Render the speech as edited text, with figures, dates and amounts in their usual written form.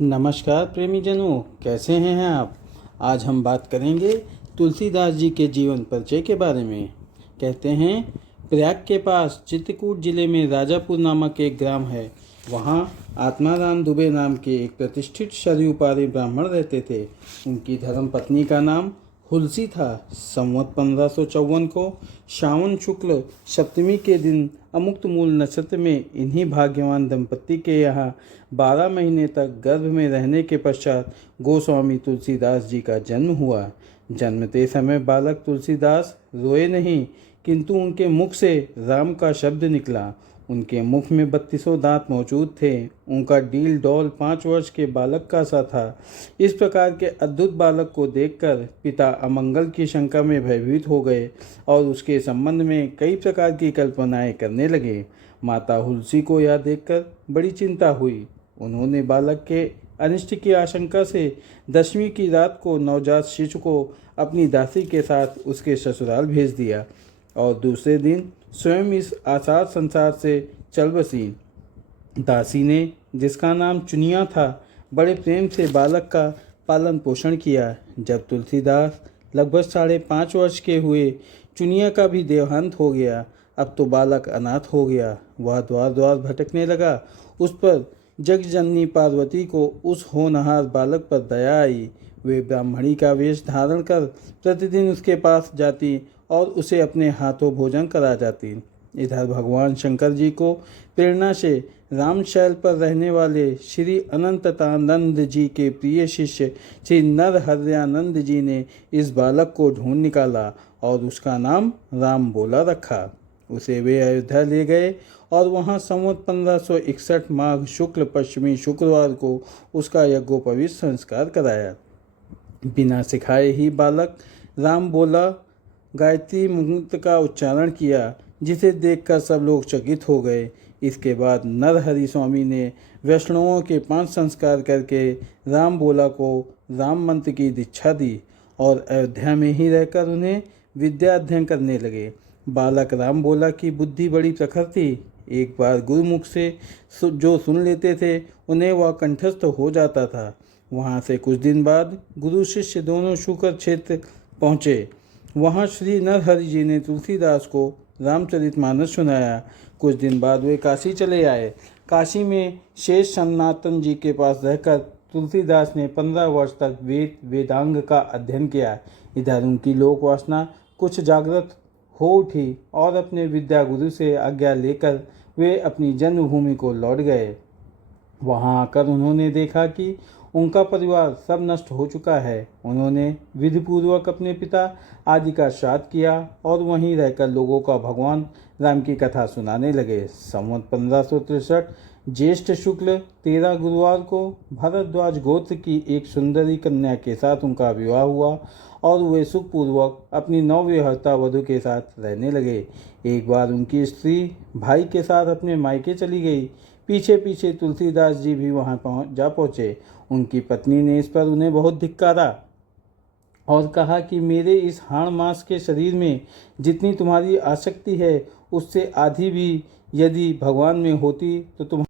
नमस्कार प्रेमीजनों, कैसे हैं आप। आज हम बात करेंगे तुलसीदास जी के जीवन परिचय के बारे में। कहते हैं, प्रयाग के पास चित्रकूट जिले में राजापुर नामक एक ग्राम है। वहाँ आत्माराम दुबे नाम के एक प्रतिष्ठित सरयूपारी ब्राह्मण रहते थे। उनकी धर्मपत्नी का नाम हुलसी था। संवत 1554 को श्रावण शुक्ल सप्तमी के दिन अमुक्त मूल नक्षत्र में इन्हीं भाग्यवान दंपति के यहाँ 12 महीने तक गर्भ में रहने के पश्चात गोस्वामी तुलसीदास जी का जन्म हुआ। जन्मते समय बालक तुलसीदास रोए नहीं, किंतु उनके मुख से राम का शब्द निकला। उनके मुख में 32 दांत मौजूद थे। उनका डील डौल 5 वर्ष के बालक का सा था। इस प्रकार के अद्भुत बालक को देखकर पिता अमंगल की शंका में भयभीत हो गए और उसके संबंध में कई प्रकार की कल्पनाएं करने लगे। माता हुलसी को यह देखकर बड़ी चिंता हुई। उन्होंने बालक के अनिष्ट की आशंका से 10वीं की रात को नवजात शिशु को अपनी दासी के साथ उसके ससुराल भेज दिया और दूसरे दिन स्वयं इस आसार संसार से चल बसी। दासी ने, जिसका नाम चुनिया था, बड़े प्रेम से बालक का पालन पोषण किया। जब तुलसीदास लगभग 5.5 वर्ष के हुए, चुनिया का भी देहांत हो गया। अब तो बालक अनाथ हो गया। वह द्वार द्वार भटकने लगा। उस पर जगजननी पार्वती को उस होनहार बालक पर दया आई। वे ब्राह्मणी का वेश धारण कर प्रतिदिन उसके पास जाती और उसे अपने हाथों भोजन करा जाती। इधर भगवान शंकर जी को प्रेरणा से रामशैल पर रहने वाले श्री अनंतानंद जी के प्रिय शिष्य श्री नरहरयानंद जी ने इस बालक को ढूंढ निकाला और उसका नाम राम बोला रखा। उसे वे अयोध्या ले गए और वहां संवत 1561 माघ शुक्ल पश्चिमी शुक्रवार को उसका यज्ञोपवीत संस्कार कराया। बिना सिखाए ही बालक राम बोला गायत्री मंत्र का उच्चारण किया, जिसे देखकर सब लोग चकित हो गए। इसके बाद नरहरि स्वामी ने वैष्णवों के 5 संस्कार करके राम बोला को राम मंत्र की दीक्षा दी और अयोध्या में ही रहकर उन्हें विद्या अध्ययन करने लगे। बालक राम बोला की बुद्धि बड़ी प्रखर थी। एक बार गुरुमुख से जो सुन लेते थे उन्हें वह कंठस्थ हो जाता था। वहाँ से कुछ दिन बाद गुरु शिष्य दोनों शुकर क्षेत्र पहुँचे। वहाँ श्री नरहरि जी ने तुलसीदास को रामचरितमानस सुनाया। कुछ दिन बाद वे काशी चले आए। काशी में शेष सनातन जी के पास रहकर तुलसीदास ने 15 वर्ष तक वेदांग का अध्ययन किया। इधर उनकी लोक वासना कुछ जागृत हो उठी और अपने विद्या गुरु से आज्ञा लेकर वे अपनी जन्मभूमि को लौट गए। वहां आकर उन्होंने देखा कि उनका परिवार सब नष्ट हो चुका है। उन्होंने विधिपूर्वक अपने पिता आदि का श्राद्ध किया और वहीं रहकर लोगों का भगवान राम की कथा सुनाने लगे। संवत 1563 ज्येष्ठ शुक्ल 13 गुरुवार को भरद्वाज गोत्र की एक सुंदरी कन्या के साथ उनका विवाह हुआ और वे सुखपूर्वक अपनी नवविवाहिता वधू के साथ रहने लगे। एक बार उनकी स्त्री भाई के साथ अपने मायके चली गई। पीछे पीछे तुलसीदास जी भी वहां जा पहुँचे। उनकी पत्नी ने इस पर उन्हें बहुत धिक्कारा और कहा कि मेरे इस हाड़ मांस के शरीर में जितनी तुम्हारी आसक्ति है, उससे आधी भी यदि भगवान में होती तो तुम